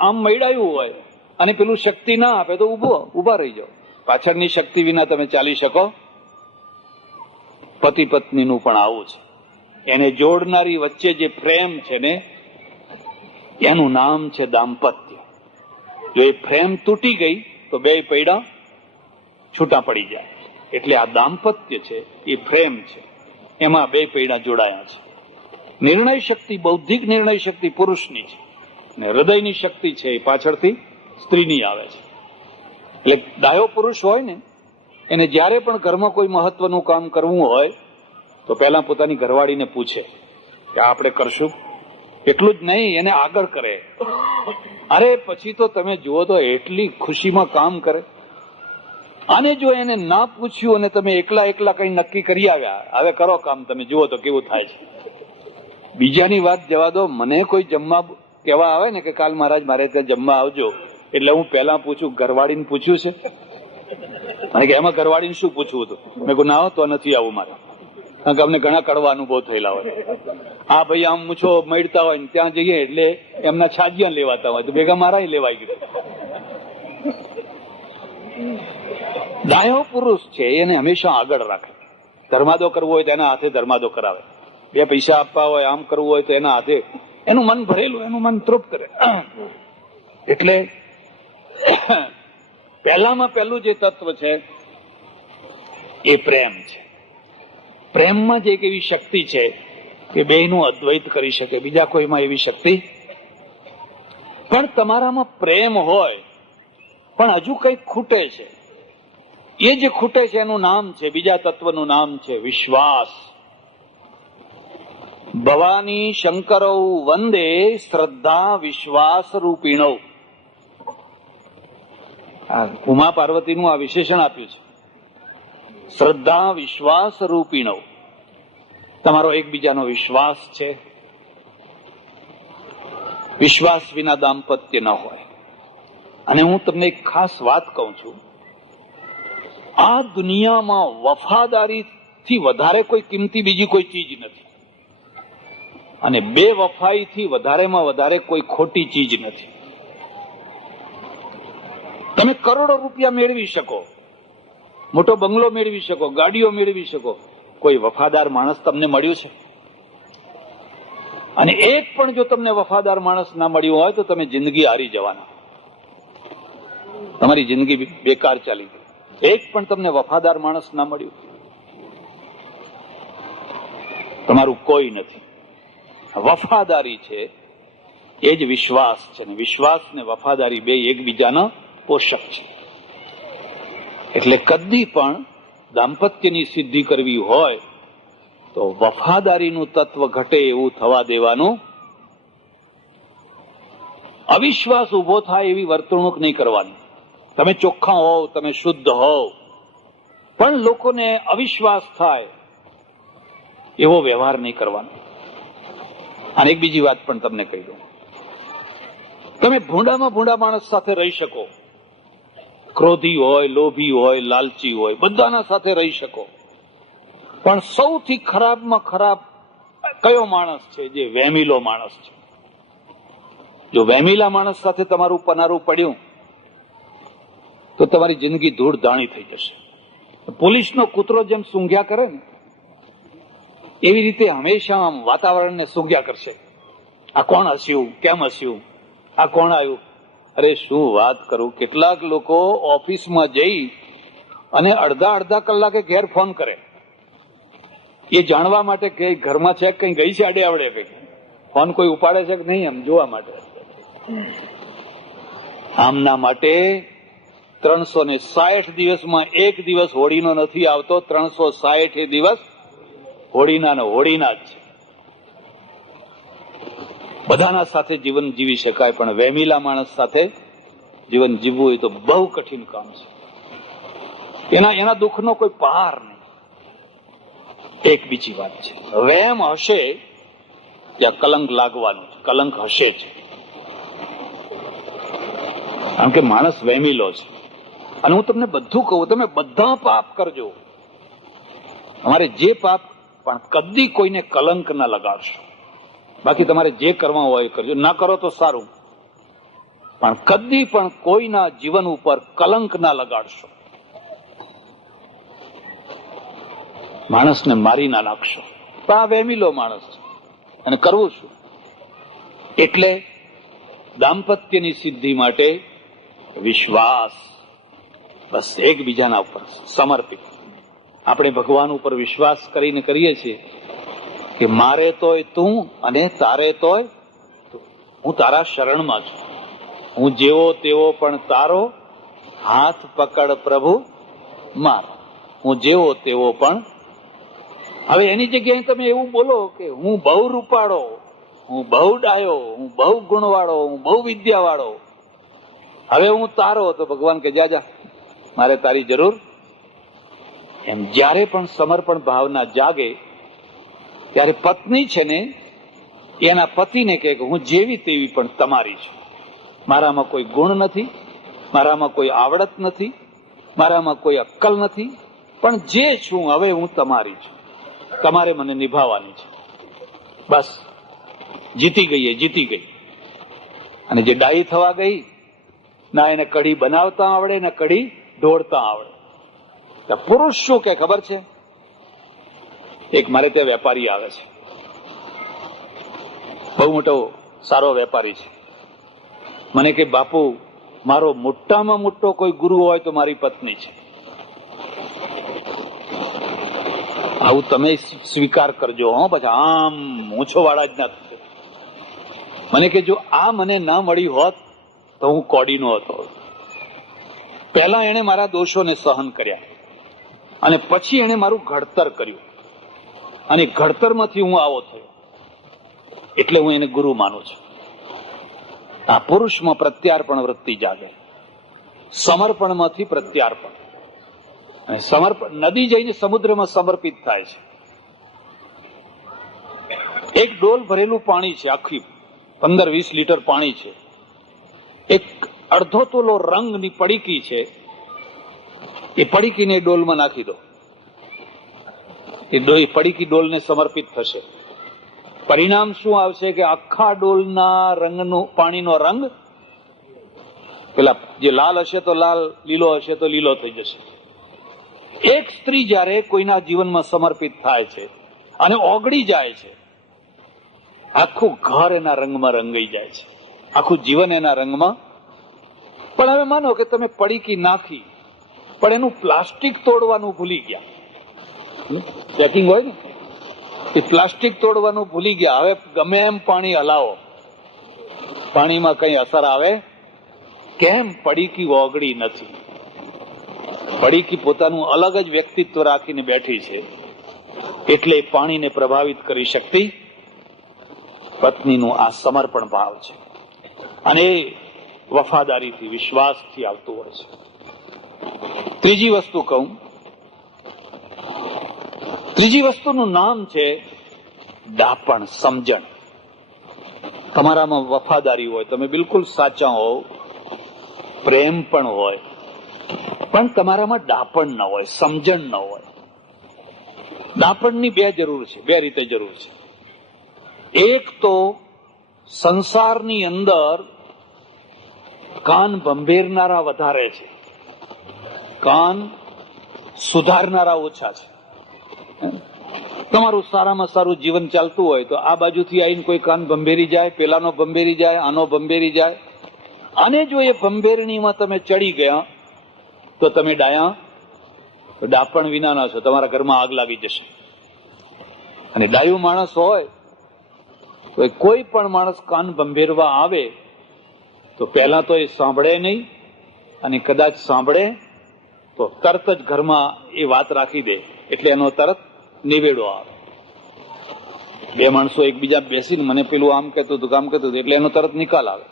આમ મૈડાયું હોય અને પેલું શક્તિ ના આપે તો ઉભા રહી જાઓ. પાછળની શક્તિ વિના તમે ચાલી શકો? પતિ પત્નીનું પણ આવું છે. એને જોડનારી વચ્ચે જે પ્રેમ છે ને, એનું નામ છે દાંપત્ય. જો એ પ્રેમ તૂટી ગઈ તો બે પૈડા છૂટા પડી જાય. એટલે આ દાંપત્ય છે એ પ્રેમ છે, એમાં બે પૈડા જોડાયા છે. નિર્ણય શક્તિ, બૌદ્ધિક નિર્ણય શક્તિ પુરુષની છે, ને હૃદયની શક્તિ છે એ પાછળથી સ્ત્રીની આવે છે. એટલે ડાયો પુરુષ હોય ને, એને જ્યારે પણ ઘરમાં કોઈ મહત્વનું કામ કરવું હોય તો પહેલા પોતાની ઘરવાળીને પૂછે કે આપણે કરશું. એટલું જ નહીં, એને આગળ કરે. અરે પછી તો તમે જુઓ તો એટલી ખુશીમાં કામ કરે. અને જો એને ના પૂછ્યું અને તમે એકલા કઈ નક્કી કરી આવ્યા, હવે કરો કામ, તમે જુઓ તો કેવું થાય છે. બીજાની વાત જવા દો, મને કોઈ જમવા કહેવા આવે ને કે કાલ મહારાજ મારે ત્યાં જમવા આવજો, એટલે હું પહેલા પૂછું ઘરવાળીને પૂછ્યું છે? અને કે એમાં ઘરવાળીને શું પૂછવું હતું? મેં કહું ના તો નથી આવું મારે, કારણ કે અમને ઘણા કડવા અનુભવ થયેલા હોય. હા ભાઈ, આમ મૂછો મળતા હોય ને ત્યાં જઈએ એટલે એમના છાજિયા લેવાતા હોય તો ભેગા મારા લેવાઈ ગયું. ડાયો પુરુષ છે એને હંમેશા આગળ રાખે. ધર્માદો કરવો હોય તો એના હાથે ધર્માદો કરાવે, બે પૈસા આપવા હોય, આમ કરવું હોય તો એના હાથે, એનું મન ભરેલું, એનું મન તૃપ્ત કરે. એટલે પહેલામાં પહેલું જે તત્વ છે એ પ્રેમ છે. પ્રેમમાં જ એક એવી શક્તિ છે કે બેયનું અદ્વૈત કરી શકે, બીજા કોઈમાં એવી શક્તિ. પણ તમારામાં પ્રેમ હોય પણ હજુ કંઈક ખૂટે છે. એ જે ખૂટે છે એનું નામ છે, બીજા તત્વનું નામ છે વિશ્વાસ. ભવાની શંકરૌ વંદે શ્રદ્ધા વિશ્વાસ રૂપિણૌ. ઉમા પાર્વતીનું આ વિશેષણ આપ્યું છે, શ્રદ્ધા વિશ્વાસ રૂપિણૌ. તમારો એકબીજાનો વિશ્વાસ છે. વિશ્વાસ વિના દાંપત્ય ન હોય. અને હું તમને એક ખાસ વાત કહું છું, આ દુનિયામાં વફાદારીથી વધારે કોઈ કિંમતી બીજી કોઈ ચીજ નથી, અને બેવફાઈથી વધારેમાં વધારે કોઈ ખોટી ચીજ નથી. તમે કરોડો રૂપિયા મેળવી શકો, મોટો બંગલો મેળવી શકો, ગાડીઓ મેળવી શકો, કોઈ વફાદાર માણસ તમને મળ્યું છે? અને એક પણ જો તમને વફાદાર માણસ ના મળ્યું હોય તો તમે જિંદગી હારી જવાના, તમારી જિંદગી બેકાર ચાલી ગઈ. એક પણ તમને વફાદાર માણસ ના મળ્યું, તમારું કોઈ નથી. વફાદારી છે એ જ વિશ્વાસ છે, ને વિશ્વાસ ને વફાદારી બે એકબીજાના પોષક છે. એટલે કદી પણ દાંપત્યની સિદ્ધિ કરવી હોય તો વફાદારીનું તત્વ ઘટે એવું થવા દેવાનું. અવિશ્વાસ ઉભો થાય એવી વર્તણૂક નહીં કરવાની. તમે ચોખ્ખા હોવ, તમે શુદ્ધ હોવ, પણ લોકોને અવિશ્વાસ થાય એવો વ્યવહાર નહીં કરવાનો. અને એક બીજી વાત પણ તમને કહી દઉં, તમે ભૂંડામાં ભૂંડા માણસ સાથે રહી શકો, ક્રોધી હોય, લોભી હોય, લાલચી હોય, બધાના સાથે રહી શકો, પણ સૌથી ખરાબમાં ખરાબ કયો માણસ છે? જે વેમીલો માણસ છે. જો વેમીલા માણસ સાથે તમારું પનારું પડ્યું તો તમારી જિંદગી ધૂળ ધાણી થઈ જશે. પોલીસનો કૂતરો જેમ સૂંઘ્યા કરે ને, એવી રીતે હંમેશા આમ વાતાવરણને સૂંઘ્યા કરશે. આ કોણ હસ્યું, કેમ હસ્યું, આ કોણ આવ્યું? અરે શું વાત કરું, કેટલાક લોકો ઓફિસમાં જઈ અને અડધા કલાકે ઘેર ફોન કરે, એ જાણવા માટે કે ઘરમાં છે કઈ ગઈ છે આડે આવડે, કઈ ફોન કોઈ ઉપાડે છે કે નહીં એમ જોવા માટે. આમના માટે 360 દિવસમાં એક દિવસ હોળીનો નથી આવતો, 360 દિવસ હોળીના જ છે. બધાના સાથે જીવન જીવી શકાય, પણ વેમીલા માણસ સાથે જીવન જીવવું એ તો બહુ કઠિન કામ છે. એના દુઃખનો કોઈ પાર નહીં. એક બીજી વાત છે, વેમ હશે ત્યાં કલંક લાગવાનું છે, કલંક હશે જ. કારણ કે માણસ વહેમીલો છે. અને હું તમને બધું કહું, તમે બધા પાપ કરજો, તમારે જે પાપ, પણ કદી કોઈને કલંક ના લગાડશો. બાકી તમારે જે કરવા હોય એ કરજો, ના કરો તો સારું, પણ કદી પણ કોઈના જીવન ઉપર કલંક ના લગાડશો. માણસને મારી ના નાખશો. પણ આ વહેમીલો માણસ છે, અને કરવું શું? એટલે દાંપત્યની સિદ્ધિ માટે વિશ્વાસ, બસ એકબીજાના ઉપર સમર્પિત. આપણે ભગવાન ઉપર વિશ્વાસ કરીને કરીએ છીએ કે મારે તોય તું અને તારે તોય તું. હું તારા શરણમાં છું, હું જેવો તેવો પણ તારો, હાથ પકડ પ્રભુ મારો. હું જેવો તેવો પણ. હવે એની જગ્યાએ તમે એવું બોલો કે હું બહુ રૂપાળો, હું બહુ ડાયો, હું બહુ ગુણવાળો, હું બહુ વિદ્યાવાળો, હવે હું તારો, તો ભગવાન કે જા જા, મારે તારી જરૂર. એમ જ્યારે પણ સમર્પણ ભાવના જાગે ત્યારે પત્ની છે ને એના પતિને કહે કે હું જેવી તેવી પણ તમારી છું. મારામાં કોઈ ગુણ નથી, મારામાં કોઈ આવડત નથી, મારામાં કોઈ અક્કલ નથી, પણ જે છું હવે હું તમારી છું, તમારે મને નિભાવવાની છે. બસ જીતી ગઈ, એ જીતી ગઈ. અને જે ડાઈ થવા ગઈ, ના એને કઢી બનાવતા આવડે, ના કઢી ઢોળતા આવડે. પુરુષ શું કે ખબર છે? એક મારે ત્યાં વેપારી આવે છે, બહુ મોટો સારો વેપારી છે. મને કે બાપુ, મારો મોટામાં મોટો કોઈ ગુરુ હોય તો મારી પત્ની છે. આવું તમે સ્વીકાર કરજો. હો, પછી આમ મૂછો વાળા જ ના થશે. મને કે જો આ મને ના મળી હોત તો હું કોડીનો હતો. પહેલા એને મારા દોષોને સહન કર્યા, અને પછી એને મારું ઘડતર કર્યું, અને ઘડતરમાંથી હું આવો થયો. એટલે હું એને ગુરુ માનું છું. આ પુરુષમાં પ્રત્યાર્પણ વૃત્તિ જાગે, સમર્પણમાંથી પ્રત્યાર્પણ. અને સમર્પણ, નદી જઈને સમુદ્રમાં સમર્પિત થાય છે. એક ડોલ ભરેલું પાણી છે, આખી 15-20 લીટર પાણી છે. એક અડધો તોલો રંગની પડીકી છે, એ પડીકીને ડોલમાં નાખી દો, એ પડીકી ડોલને સમર્પિત થશે. પરિણામ શું આવશે કે આખા ડોલના રંગનો, પાણીનો રંગ પેલા જે લાલ હશે તો લાલ, લીલો હશે તો લીલો થઈ જશે. એક સ્ત્રી જ્યારે કોઈના જીવનમાં સમર્પિત થાય છે અને ઓગળી જાય છે, આખું ઘર એના રંગમાં રંગાઈ જાય છે, આખું જીવન એના રંગમાં. પણ હવે માનો કે તમે પડીકી નાખી, પણ એનું પ્લાસ્ટિક તોડવાનું ભૂલી ગયા. પેકિંગ હોય ને, એ પ્લાસ્ટિક તોડવાનું ભૂલી ગયા. હવે ગમે એમ પાણી હલાવો, પાણીમાં કઈ અસર આવે? કેમ? પડીકી ઓગળી નથી. પડીકી પોતાનું અલગ જ વ્યક્તિત્વ રાખીને બેઠી છે, એટલે પાણીને પ્રભાવિત કરી શકતી. પત્નીનું આ સમર્પણ ભાવ છે, અને એ વફાદારીથી, વિશ્વાસથી આવતું હોય છે. ત્રીજી વસ્તુ કહું, ત્રીજી વસ્તુનું નામ છે ડાપણ, સમજણ. તમારામાં વફાદારી હોય, તમે બિલકુલ સાચા હો, પ્રેમ પણ હોય, પણ તમારામાં ડાપણ ન હોય, સમજણ ન હોય. ડાપણની બે જરૂર છે, બે રીતે જરૂર છે. એક તો સંસારની અંદર કાન ભંભેરનારા વધારે છે, કાન સુધારનારા ઓછા છે. તમારું સારામાં સારું જીવન ચાલતું હોય તો આ બાજુથી આવીને કોઈ કાન ભંભેરી જાય, પેલાનો ભંભેરી જાય, આનો ભંભેરી જાય. અને જો એ ભંભેરણીમાં તમે ચડી ગયા તો તમે ડાયા, ડાપણ વિનાના છો, તમારા ઘરમાં આગ લાગી જશે. અને ડાયું માણસ હોય તો કોઈ પણ માણસ કાન ભંભેરવા આવે તો પહેલા તો એ સાંભળે નહીં, અને કદાચ સાંભળે તો તરત જ ઘરમાં એ વાત રાખી દે, એટલે એનો તરત નિવેડો આવે. બે માણસો એકબીજા બેસીને મને પેલું આમ કહેતું હતું, કામ કહેતું હતું, એટલે એનો તરત નિકાલ આવે.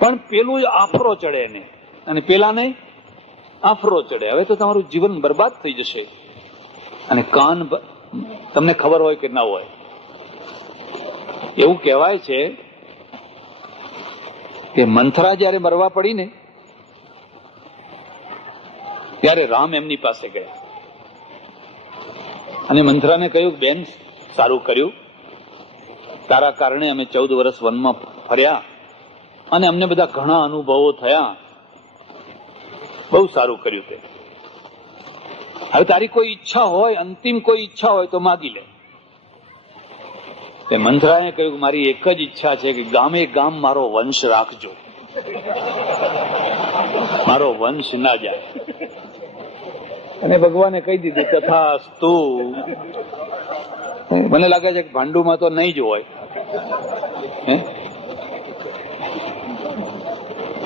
પણ પેલું આફરો ચડે એને, અને પેલાને આફરો ચડે. હવે તો તમારું જીવન બરબાદ થઈ જશે. અને કાન, તમને ખબર હોય કે ના હોય, એવું કહેવાય છે કે મંથરા જયારે મરવા પડી ને ત્યારે રામ એમની પાસે ગયા અને મંથરાને કહ્યું, બેન, સારું કર્યું, તારા કારણે અમે 14 વર્ષ વનમાં ફર્યા અને અમને બધા ઘણા અનુભવો થયા, બહુ સારું કર્યું તે. હવે તારી કોઈ ઈચ્છા હોય, અંતિમ કોઈ ઈચ્છા હોય તો માગી લે. તે મંથરાએ કહ્યું, મારી એક જ ઈચ્છા છે કે ગામે ગામ મારો વંશ રાખજો, મારો વંશ ના જાય. અને ભગવાને કહી દીધું, તથાસ્તુ. મને લાગે છે કે ભાંડુમાં તો નહીં જ હોય.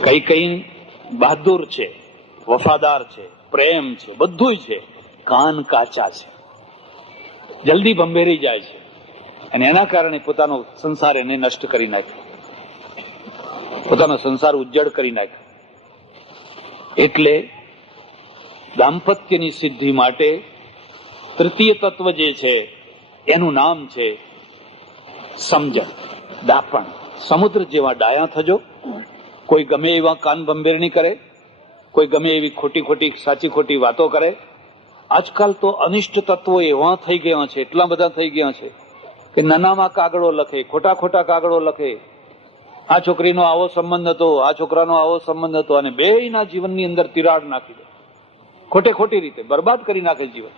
કઈ કઈ બહાદુર છે, વફાદાર છે, પ્રેમ છે, બધું છે. કાન કાચા છે, જલ્દી ભંભેરી જાય છે અને એના કારણે પોતાનો સંસાર એને નષ્ટ કરી નાખ્યો, પોતાનો સંસાર ઉજ્જડ કરી નાખ્યો. એટલે દાંપત્યની સિદ્ધિ માટે તૃતીય તત્વ જે છે એનું નામ છે સમજણ, દાપણ. સમુદ્ર જેવા ડાયા થજો. કોઈ ગમે એવા કાન ભંભેરણી કરે, કોઈ ગમે એવી ખોટી ખોટી સાચી ખોટી વાતો કરે. આજકાલ તો અનિષ્ટ તત્વો એવા થઈ ગયા છે, એટલા બધા થઈ ગયા છે કે નાનામાં કાગળો લખે, ખોટા ખોટા કાગળો લખે. આ છોકરીનો આવો સંબંધ હતો, આ છોકરાનો આવો સંબંધ હતો, અને બેયના જીવનની અંદર તિરાડ નાખી દે, ખોટે ખોટી રીતે બરબાદ કરી નાખે જીવન.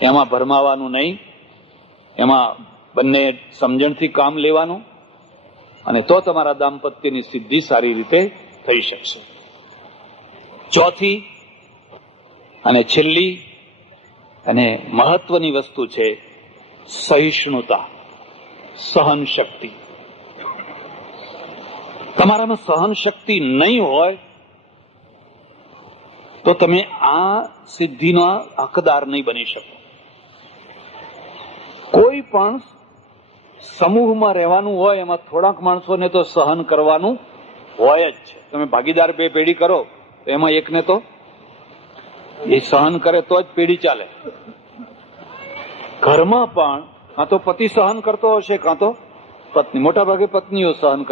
એમાં ભરમાવાનું નહીં, એમાં બંને સમજણથી કામ લેવાનું, અને તો તમારા દાંપત્યની સિદ્ધિ સારી રીતે થઈ શકશે. ચોથી અને છેલ્લી અને મહત્વની વસ્તુ છે સહિષ્ણુતા, સહન શક્તિ. તમારામાં સહન શક્તિ નહીં હોય તો તમે આ સિદ્ધિના હકદાર નહીં બની શકો. કોઈ પણ સમૂહમાં રહેવાનું હોય એમાં થોડાક માણસોને તો સહન કરવાનું હોય જ છે. તમે ભાગીદાર બે પેઢી કરો તો એમાં એકને તો એ સહન કરે તો જ પેઢી ચાલે. ઘરમાં પણ કાં તો પતિ સહન કરતો હશે, કાં તો પત્ની. મોટા ભાગે પત્નીઓ સહન કરતી